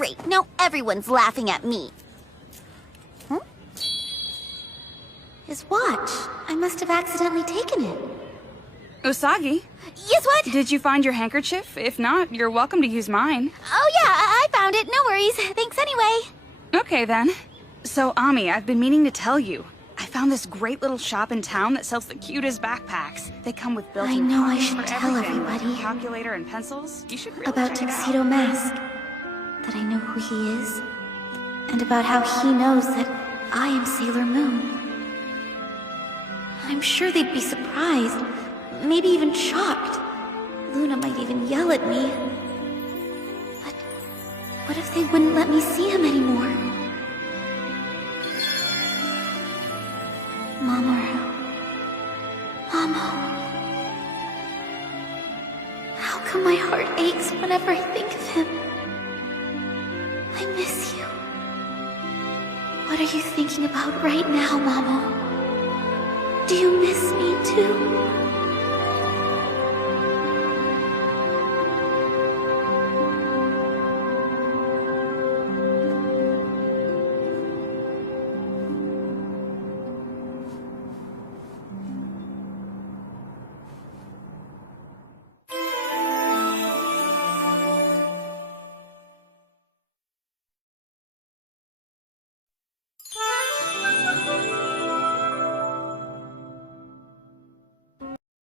Great, now everyone's laughing at me. Huh? His watch. I must have accidentally taken it. Usagi, Yes, what? did you find your handkerchief? If not, you're welcome to use mine. Oh yeah, I found it. No worries. Thanks anyway. Okay then. So Ami, I've been meaning to tell you. I found this great little shop in town that sells the cutest backpacks. They come with built-in I know I pockets should for tell everything, like everybody. a calculator and pencils. You should really About check it out. Tuxedo Mask. That I know who he is. And about how he knows that I am Sailor Moon. I'm sure they'd be surprised. Maybe even shocked. Luna might even yell at me. But what if they wouldn't let me see him anymore? Mamour. Mamo. How come my heart aches whenever I think of him? I miss you. What are you thinking about right now, Mamo? Do you miss me too?